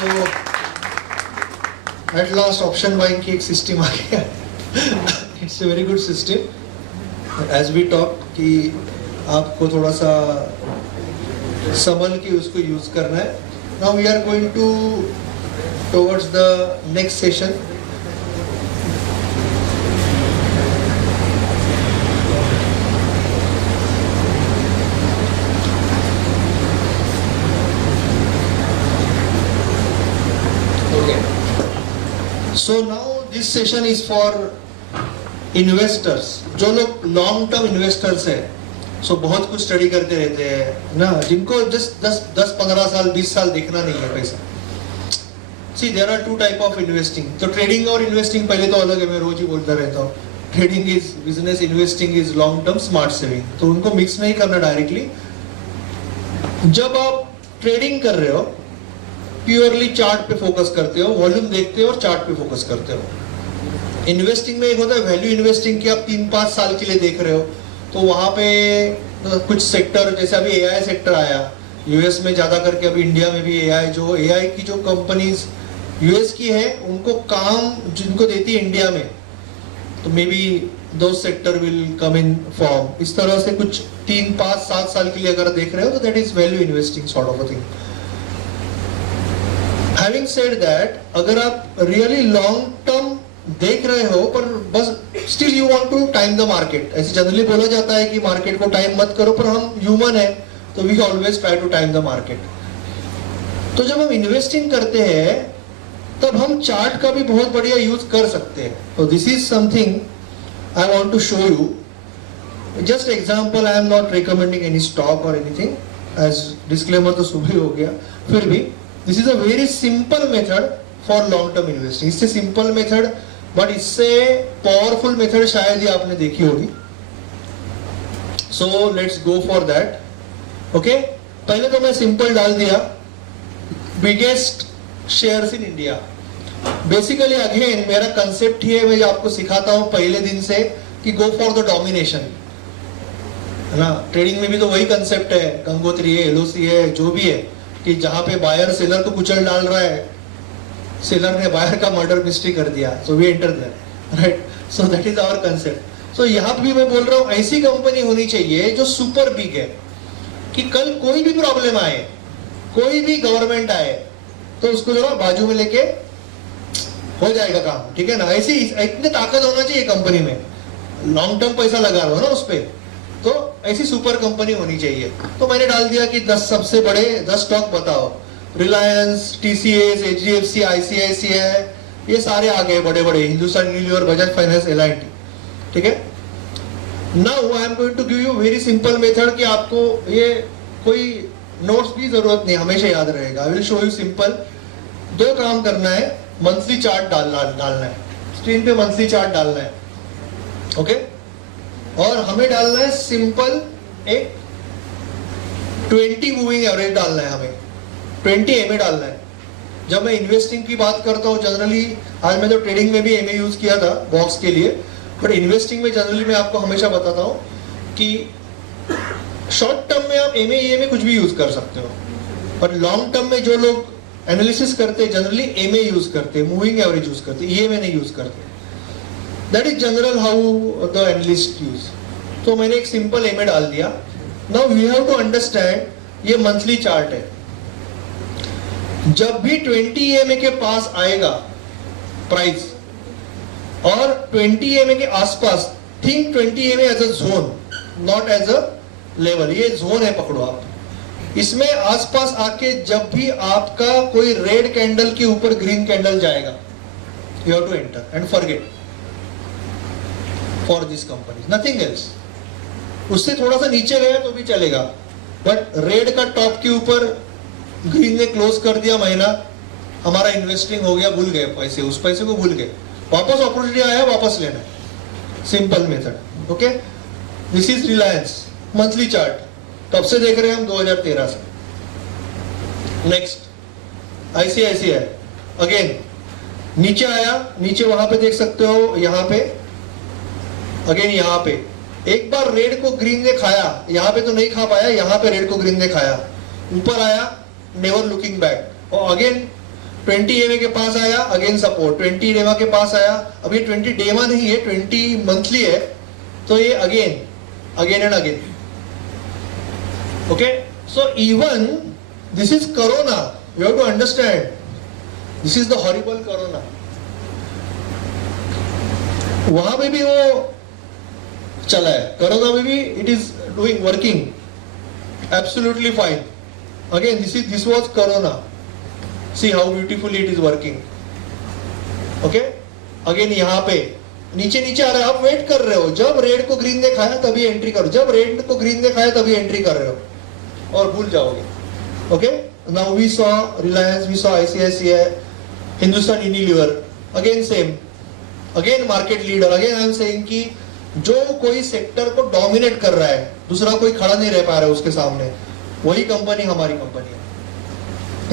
So at last option buying की एक system आ गया. It's a very good system. As we talk कि आपको थोड़ा सा संभल के उसको यूज करना है. Now we are going to towards the next session. So now this session is for investors. जो लोग लॉन्ग टर्म इन्वेस्टर्स है, सो बहुत कुछ स्टडी करते रहते हैं ना, जिनको जस्ट 10-15 साल 20 साल देखना नहीं है पैसा. See there are two type of investing. तो ट्रेडिंग और इन्वेस्टिंग पहले तो अलग है, मैं रोज ही बोलता रहता हूँ. Trading is business, investing is long term smart saving. तो उनको मिक्स नहीं करना डायरेक्टली. जब आप ट्रेडिंग कर रहे हो प्योरली चार्ट पे फोकस करते हो, वॉल्यूम देखते हो और चार्ट पे फोकस करते हो. इन्वेस्टिंग में एक होता है वैल्यू इन्वेस्टिंग की, आप 3-5 साल के लिए देख रहे हो. तो वहां पे कुछ सेक्टर, जैसे अभी एआई सेक्टर आया यूएस में ज्यादा करके, अभी इंडिया में भी एआई की जो कंपनीज यूएस की है उनको काम जिनको देती है इंडिया में, तो मे बी दो sector will come in form. इस तरह से कुछ 3-5-7 साल के लिए अगर देख रहे हो तो that is value investing sort of a thing. Having said that, अगर आप रियली लॉन्ग टर्म देख रहे हो पर बस still you want to time the market, ऐसे जनरली बोला जाता है कि मार्केट को टाइम मत करो, पर हम ह्यूमन है तो we always try to time the market. तो जब हम इन्वेस्टिंग करते हैं तब हम चार्ट का भी बहुत बढ़िया यूज कर सकते हैं. तो this is something I want to show you. Just example, I am not recommending any stock और एनीथिंग, एज डिस्क्लेमर तो सुबह हो गया. फिर भी this is a very simple method for long term investing. इससे सिंपल मेथड बट इससे powerful method शायद ही आपने देखी होगी. So let's go for that. Okay, पहले तो मैं सिंपल डाल दिया biggest shares in India. Basically again मेरा कंसेप्ट ही है, मैं आपको सिखाता हूं पहले दिन से कि गो फॉर द डोमिनेशन, है ना. ट्रेडिंग में भी तो वही कंसेप्ट है, गंगोत्री है, एलओसी है, जो भी है, कि जहां पे बायर सेलर को कुचल डाल रहा है, सेलर ने बायर का मर्डर मिस्ट्री कर दिया, so we enter there, right. So that is our concept. So यहां भी मैं बोल रहा हूं ऐसी कंपनी होनी चाहिए जो सुपर बिग है, कि कल कोई भी प्रॉब्लम आए, कोई भी गवर्नमेंट आए तो उसको जरा बाजू में लेके हो जाएगा काम, ठीक है ना. ऐसी इतनी ताकत होना चाहिए कंपनी में. लॉन्ग टर्म पैसा लगा रहा हो ना उस पर, तो ऐसी सुपर कंपनी होनी चाहिए. तो मैंने डाल दिया कि 10 सबसे बड़े 10 स्टॉक बताओ. रिलायंस, टीसीएस, एचडीएफसी, आईसीआईसीआई, ये सारे आ गए बड़े बड़े, Hindustan Unilever, Bajaj Finance, LIT, ठीक है. Now I am going to give you very simple method कि आपको ये कोई नोट्स की जरूरत नहीं, हमेशा याद रहेगा. I will show you simple. 2 काम करना है, मंथली चार्ट डालना है, स्क्रीन पे मंथली चार्ट डालना है. ओके, और हमें डालना है सिंपल एक 20 मूविंग एवरेज डालना है, हमें 20 एमए डालना है. जब मैं इन्वेस्टिंग की बात करता हूँ जनरली, आज मैं तो ट्रेडिंग में भी एमए यूज किया था बॉक्स के लिए, बट इन्वेस्टिंग में जनरली मैं आपको हमेशा बताता हूँ कि शॉर्ट टर्म में आप एमए कुछ भी यूज कर सकते हो, पर लॉन्ग टर्म में जो लोग एनालिसिस करते हैं जनरली एमए यूज करते हैं, मूविंग एवरेज यूज करते हैं, ईएमए नहीं यूज करते. That is general how the analyst use. तो मैंने एक सिंपल एमए डाल दिया. Now we have to understand ये मंथली चार्ट है. जब भी 20 ईएमए के पास आएगा प्राइस और 20 ईएमए के आसपास, think 20 EMA as a zone, not as a level. ये जोन है, पकड़ो आप. इसमें आसपास आके जब भी आपका कोई रेड कैंडल के ऊपर ग्रीन कैंडल जाएगा, you have to enter and forget for this company, nothing else. उससे थोड़ा सा नीचे गया तो भी चलेगा, बट रेड का टॉप के ऊपर ग्रीन ने क्लोज कर दिया महीना, हमारा इन्वेस्टिंग हो गया, भूल गए पैसे, उस पैसे को भूल गए, वापस अपॉर्चुनिटी आया वापस लेना है. Simple method. Okay, this is Reliance monthly chart. तब से देख रहे हैं हम 2013 से. नेक्स्ट आईसीआईसीआई, अगेन नीचे आया, नीचे वहां पे देख सकते हो, यहाँ पे अगेन, यहाँ पे एक बार रेड को ग्रीन ने खाया, यहाँ पे तो नहीं खा पाया, यहाँ पे रेड को ग्रीन ने खाया, ऊपर आया, नेवर लुकिंग बैक, और अगेन 20 EMA के पास आया, अगेन सपोर्ट, 20 EMA के पास आया, अब ये 20 डेमा नहीं है, 20 मंथली है, तो ये again and again. Okay, so even this is corona, you have to understand, this is the horrible corona. वहां पे भी वो चला है, कोरोना में भी it is doing working absolutely fine. Again this was corona. See how beautifully it is working. Okay? Again यहाँ पे नीचे नीचे आ रहा है, आप वेट कर रहे हो, जब रेड को ग्रीन दिखाया तभी एंट्री करो, जब रेड को ग्रीन दिखाया तभी एंट्री कर रहे हो और भूल जाओगे. Okay, now we saw Reliance, we saw ICICI, Hindustan Unilever, again same, again market leader. Again I am saying कि जो कोई सेक्टर को डोमिनेट कर रहा है, दूसरा कोई खड़ा नहीं रह पा रहा है उसके सामने, वही कंपनी हमारी कंपनी है,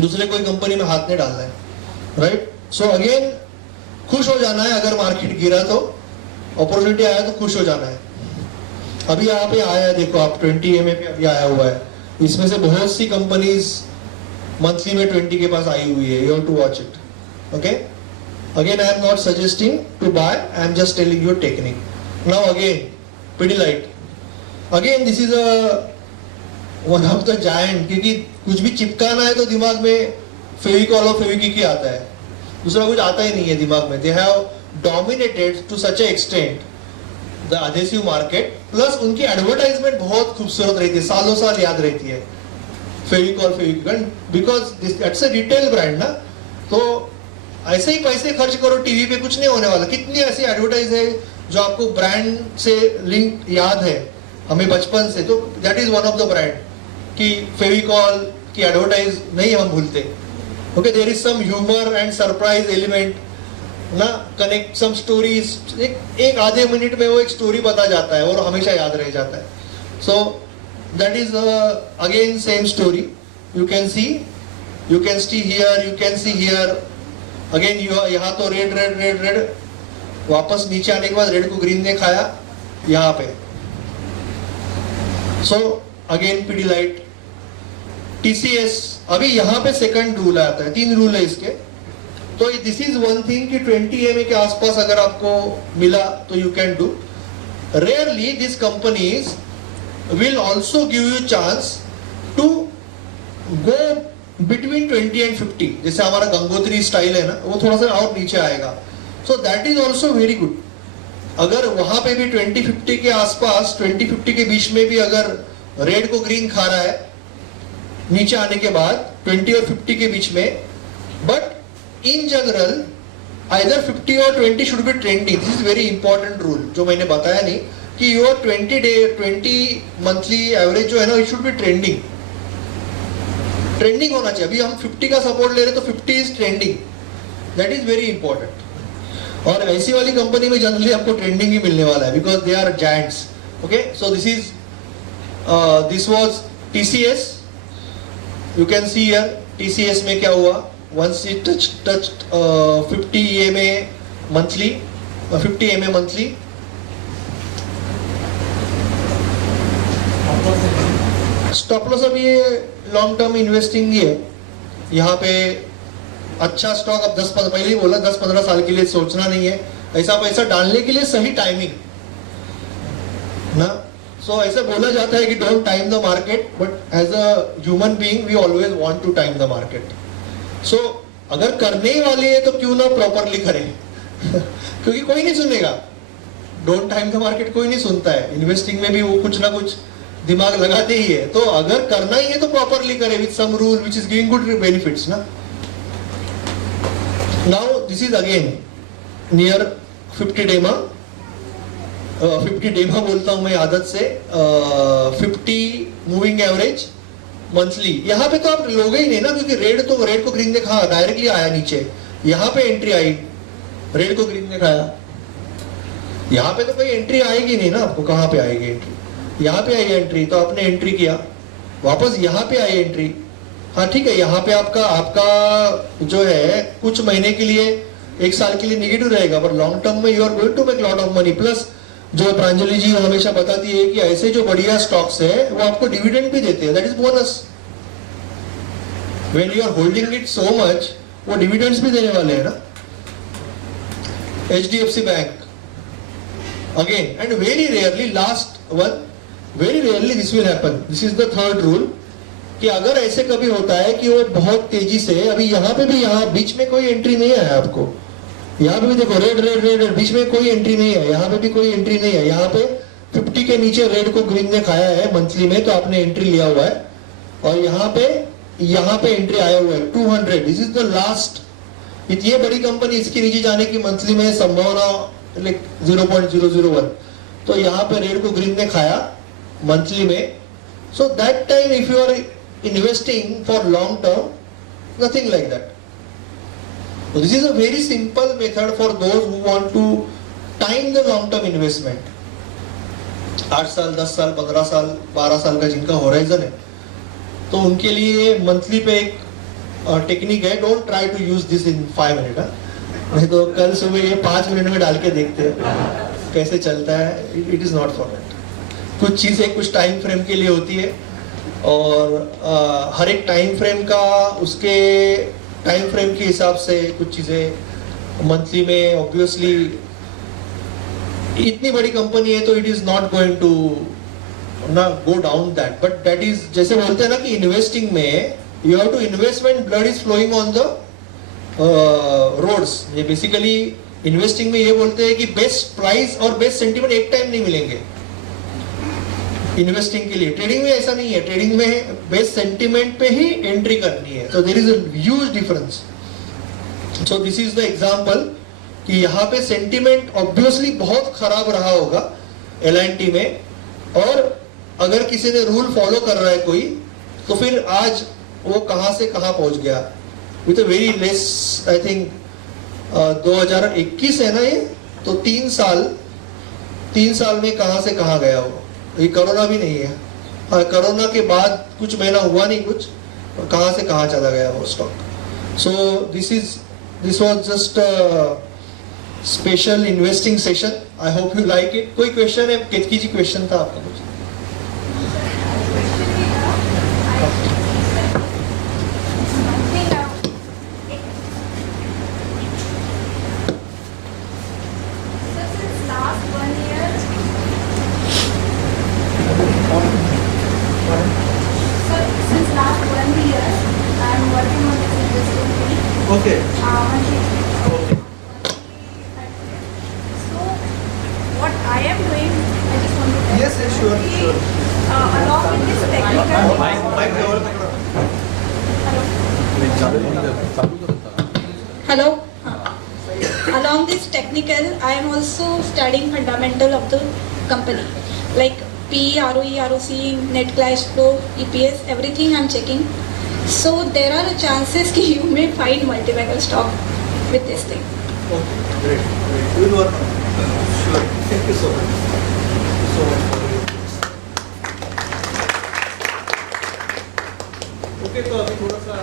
दूसरे कोई कंपनी में हाथ नहीं डालना है. राइट? सो अगेन खुश हो जाना है, अगर मार्केट गिरा तो, अपॉर्चुनिटी आया तो खुश हो जाना है. अभी यहाँ पे आया है, देखो आप 20 EMA पे अभी आया हुआ है, इसमें से बहुत सी कंपनीज मंथली में 20 के पास आई हुई है. You have to watch it. Okay, again I am not suggesting to buy, I am just telling you technique. Now again Pidilite, again this is a one of the giant, क्योंकि कुछ भी चिपकाना है तो दिमाग में फेविकॉल और फेविक्विक ही आता है, दूसरा कुछ आता ही नहीं है दिमाग में. They have dominated to such a extent the adhesive market, plus उनकी एडवर्टाइजमेंट बहुत खूबसूरत रहती है, सालों साल याद रहती है, Fevicol Fevikwik, because it's a retail brand ना. तो ऐसे ही पैसे खर्च करो टीवी पे, कुछ नहीं होने वाला. कितनी ऐसी एडवर्टाइज है जो आपको ब्रांड से लिंक याद है हमें बचपन से, तो that is one of the brand कि फेविकॉल की एडवर्टाइज नहीं हम भूलते. Okay, there is some humour and surprise element ना, कनेक्ट सम स्टोरीज, एक आधे मिनट में वो एक स्टोरी बता जाता है और हमेशा याद रह जाता है. सो that is again same story. You can see here, you can see here. Again यहाँ तो रेड रेड रेड रेड, वापस नीचे आने के बाद रेड को ग्रीन ने खाया यहाँ पे. सो अगेन पिडिलाइट, TCS, अभी यहाँ पे सेकंड रूल आता है, 3 रूल है इसके. तो दिस इज वन थिंग कि 20 EMA के आसपास अगर आपको मिला तो you can do. Rarely this companies will also give you chance to go between 20 and 50, जैसे हमारा गंगोत्री स्टाइल है ना, वो थोड़ा सा और नीचे आएगा. सो that is also very good. अगर वहां पे भी 20-50 के आसपास, 20-50 के बीच में भी अगर रेड को ग्रीन खा रहा है नीचे आने के बाद 20 और 50 के बीच में, बट इन जनरल आइदर 50 और 20 should be trending. This is very important rule जो मैंने बताया नहीं, कि योर 20 मंथली एवरेज जो है ना, इट शुड बी ट्रेंडिंग होना चाहिए. अभी हम 50 का सपोर्ट ले रहे तो 50 is trending, that is very important. और ऐसी वाली कंपनी में जनरली आपको ट्रेंडिंग ही मिलने वाला है, because they are giants. Okay, so this was TCS. You can see here TCS में क्या हुआ, once it touched 50 EMA monthly, 50 EMA monthly. Stop loss अभी ये लॉन्ग टर्म इन्वेस्टिंग ही है. यहाँ पे अच्छा स्टॉक, अब 10-15, पहले ही बोला 10-15 साल के लिए सोचना नहीं है, ऐसा पैसा डालने के लिए सही टाइमिंग ना. सो ऐसे बोला जाता है कि don't time the market, but as a human being we always want to time the market. So अगर करने ही वाले हैं तो क्यों ना प्रॉपरली करें क्योंकि कोई नहीं सुनेगा. डोंट टाइम द मार्केट कोई नहीं सुनता है. इन्वेस्टिंग में भी वो कुछ ना कुछ दिमाग लगाते ही है. तो अगर करना ही है तो प्रॉपरली करें with some rule which is giving good benefits ना. Now this is again near 50 DEMA, 50 डेमा बोलता हूं मैं आदत से, 50 मूविंग एवरेज मंथली. यहाँ पे तो आप लोगे ही नहीं ना, क्योंकि रेड को ग्रीन ने खाया, डायरेक्टली आया नीचे, यहाँ पे एंट्री आई, रेड को ग्रीन ने खाया. यहाँ पे तो कोई एंट्री आएगी नहीं ना, आपको कहाँ पे आएगी एंट्री. यहाँ पे आई एंट्री तो आपने एंट्री किया, वापस यहाँ पे आई एंट्री. हाँ ठीक है, यहाँ पे आपका जो है कुछ महीने के लिए, 1 साल के लिए निगेटिव रहेगा, पर लॉन्ग टर्म में you are going to make lot of money. Plus जो प्रांजलि जी हमेशा बताती है कि ऐसे जो बढ़िया स्टॉक्स है वो आपको डिविडेंड भी देते हैं, that is bonus. When you are holding it so much, वो डिविडेंड्स भी देने वाले हैं ना. HDFC bank again, and very rarely very rarely this will happen. This is the third rule कि अगर ऐसे कभी होता है कि वो बहुत तेजी से, अभी यहाँ पे भी, यहाँ बीच में कोई एंट्री नहीं है आपको, यहाँ पे भी देखो रेड रेड रेड रेड, बीच में कोई एंट्री नहीं है, यहाँ पे भी कोई एंट्री नहीं है. यहाँ पे 50 के नीचे रेड को ग्रीन ने खाया है मंथली में, तो आपने एंट्री लिया हुआ है. और यहाँ पे एंट्री आया हुआ है 200. This is the last. ये बड़ी कंपनी, इसके नीचे जाने की मंथली में संभावना लाइक 0.001. तो यहाँ पे रेड को ग्रीन ने खाया मंथली में. So that time if you are investing for long term, nothing like that. So this is a very simple method for those who want to time the long term investment. 8 साल, 10 साल, 15 साल, 12 साल का जिनका horizon है, तो उनके लिए मंथली पे एक टेक्निक है. Don't try to use this in 5 minute. नहीं तो कल सुबह ये 5 मिनट में डाल के देखते हैं कैसे चलता है. It is not for that. कुछ चीजें कुछ टाइम फ्रेम के लिए होती है, और हर एक टाइम फ्रेम का उसके टाइम फ्रेम के हिसाब से कुछ चीजें मंथली में. ऑब्वियसली इतनी बड़ी कंपनी है तो it is not going to ना go down that. But that is, जैसे बोलते हैं ना कि इन्वेस्टिंग में you have to invest when blood is flowing on the roads. ये बेसिकली इन्वेस्टिंग में ये बोलते हैं कि बेस्ट प्राइस और बेस्ट सेंटीमेंट एक टाइम नहीं मिलेंगे इन्वेस्टिंग के लिए. ट्रेडिंग में ऐसा नहीं है. ट्रेडिंग में बेस्ट सेंटीमेंट पे ही एंट्री करनी है. So there is a huge difference. So this is the example कि यहाँ पे सेंटीमेंट ऑब्वियसली बहुत खराब रहा होगा LNT में, और अगर किसी ने रूल फॉलो कर रहा है कोई, तो फिर आज वो कहां से कहां पहुंच गया with a very less. I think 2021 है ना ये, तो 3 साल में कहां से कहां गया वो. ये कोरोना भी नहीं है. कोरोना के बाद कुछ महीना हुआ नहीं कुछ, और कहां से कहां चला गया वो stock. So this was just special investing session. I hope you like it. कोई क्वेश्चन है? केतकी जी क्वेश्चन था आपका कुछ? Okay. So, what I am doing, I just want to tell Yes, yes, sure, कि, sure. along with this technical. Hello. Along this technical, I am also studying fundamental of the company, like PE, ROE, ROC, net cash flow, EPS, everything I am checking. So there are chances कि you may find multi-bagger stock with this thing. Okay, great. We will work on it. Sure. Thank you so much. Okay, तो अभी थोड़ा सा